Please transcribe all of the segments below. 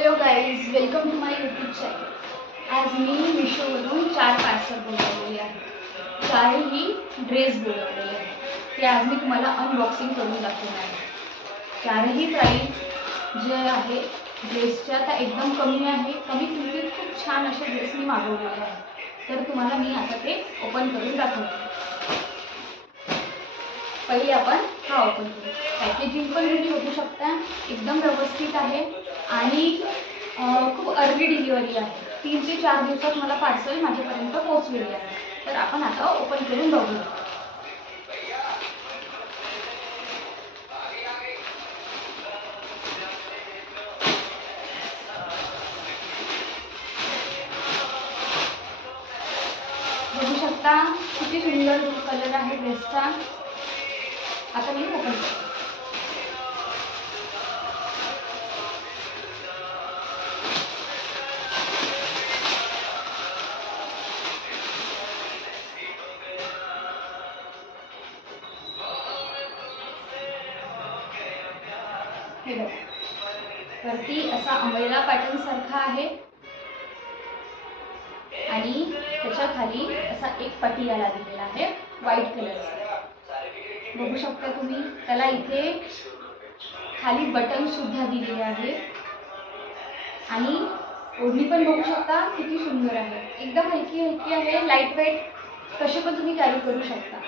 Hello guys, welcome to my YouTube channel. आज मी मिशोवरून 4 पार्सल बोलवलेले आहे। चारही ड्रेस बोलवलेले आहे। ते आज मी तुम्हाला अनबॉक्सिंग करून दाखवणार आहे। चारही प्राइस जे आहे ड्रेसच्या त्या एकदम कमी आहे। कमी किमतीत खूप छान असे ड्रेस मी मागवलेले आहे। तर तुम्हाला मी आता ते ओपन करून दाखवते। पहिले आपण हा ओपन करू। पॅकेजिंग पण तुम्ही बघू शकता, एकदम व्यवस्थित आहे आणि खूप अर्ली डिलिव्हरी आहे। 3 ते 4 दिवसात मला पार्सल माझ्यापर्यंत पोहोचलेले आहे। तर आपण आता ओपन करून बघूया। बघू शकता किती सुंदर कलर आहे ड्रेसचा। आता मी ओपन करते। वरती असा अंब्रेला पॅटर्न सारखा आहे आणि त्याच्या खाली असा एक पटियाला दिलेला आहे व्हाईट कलरचा। बघू शकता तुम्ही, त्याला इथे खाली बटन सुद्धा दिलेले आहे आणि ओढणी पण बघू शकता किती सुंदर आहे। एकदम हलकी हलकी आहे, लाईट वेट, कसे पण तुम्ही कॅरी करू शकता।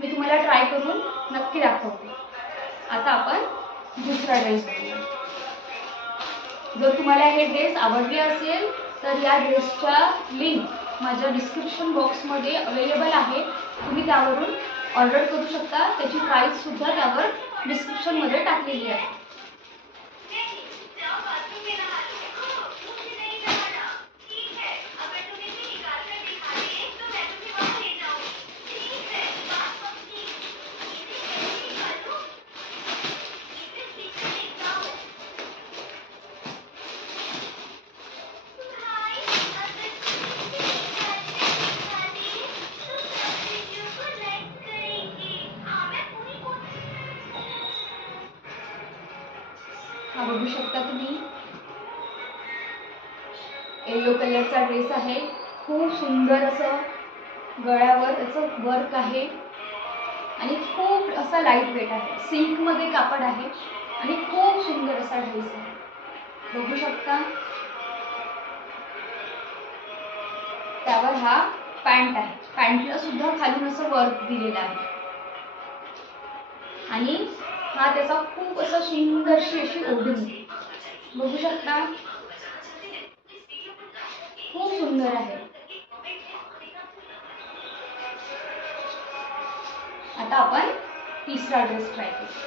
मी तुम्हाला ट्राय करून नक्की दाखवते। आता आपण दुसरा ड्रेस बघूया। जर तुम्हाला हे ड्रेस आवडले असेल तर या ड्रेसच्या लिंक माझ्या डिस्क्रिप्शन बॉक्समध्ये अवेलेबल आहे। तुम्ही त्यावरून ऑर्डर करू शकता। त्याची प्राइस सुद्धा त्यावर डिस्क्रिप्शनमध्ये टाकलेली आहे। हा बघू शकता तुम्ही, येलो कलरचा ड्रेस आहे। खूप सुंदर असं गळ्यावर त्याचं वर्क आहे आणि खूप असा लाईट वेट आहे। सिल्क मध्ये कापड आहे आणि खूप सुंदर असा ड्रेस आहे। बघू शकता त्यावर हा पॅन्ट आहे। पॅन्टला सुद्धा खालून असं वर्क दिलेलं आहे आणि हा त्याचा खूप असा सुंदरशी अशी ओढणी बघू शकता, खूप सुंदर आहे। आता आपण तिसरा ड्रेस ट्राय करू।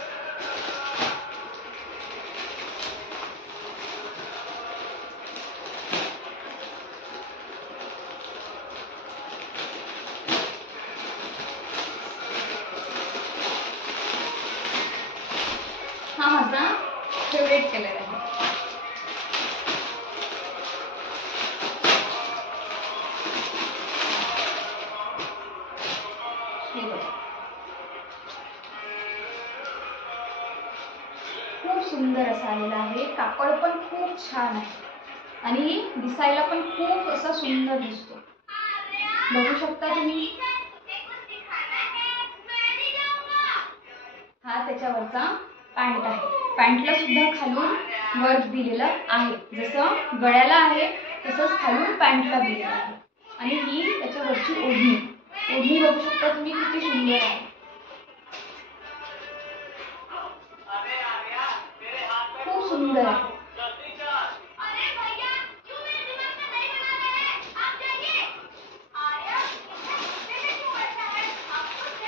हा माझा फेवरेट कलर आहे। खूप सुंदर असा आलेला आहे। कापड पण खूप छान आहे आणि दिसायला पण खूप असा सुंदर दिसतो। बघू शकता तुम्ही, हा त्याच्यावरचा पॅन्ट आहे। पॅन्टला सुद्धा खालून वर्क दिलेला आहे, जसं गळ्याला आहे तसंच खालून पॅन्टला दिलेलं आहे। आणि ही त्याच्यावरची ओढणी बघू शकता तुम्ही किती सुंदर आहे। खूप सुंदर आहे।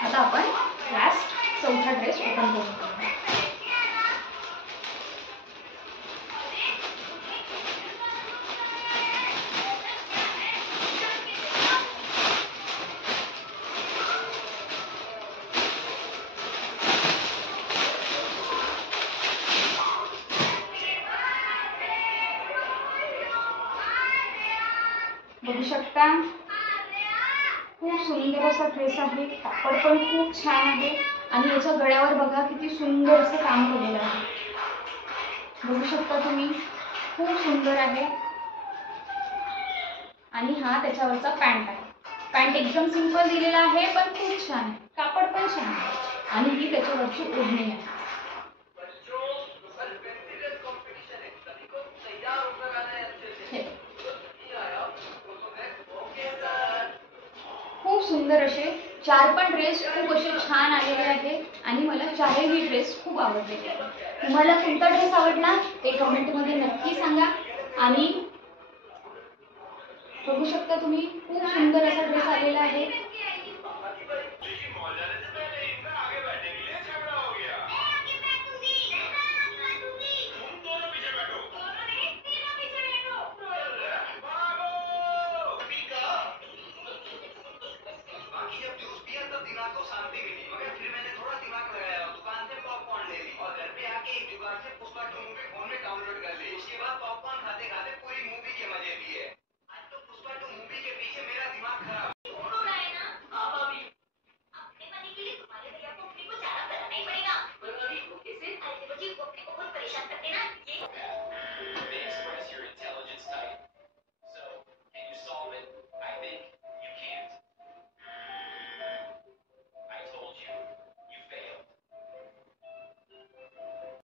आता आपण लास्ट चौथा ड्रेस ओपन करू। बघू शकता खूप सुंदर असा ड्रेस आहे। कापड पण खूप छान आहे आणि याच्या गळ्यावर बघा किती सुंदर असं काम केलेलं आहे। बघू शकता तुम्ही, खूप सुंदर आहे. आणि हा त्याच्यावरचा पॅन्ट आहे. पॅन्ट एकदम सिंपल दिलेला आहे पण खूप छान आहे, कापड पण छान आहे. आणि ही त्याच्यावरची ओढणी आहे. खूप सुंदर असे 4 पण ड्रेस खूप असे छान आलेले आहे आणि मला चारही ड्रेस खूप आवडलेले आहेत. तुम्हाला कोणता ड्रेस आवडला ते कमेंटमध्ये नक्की सांगा. आणि बघू शकता तुम्ही, खूप सुंदर असा ड्रेस आलेला आहे.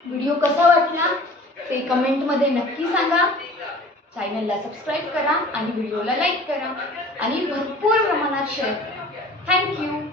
व्हिडिओ कसा वाटला ते कमेंटमध्ये नक्की सांगा. चॅनलला सबस्क्राईब करा आणि व्हिडिओला लाईक करा आणि भरपूर प्रमाणात शेअर करा. थँक्यू.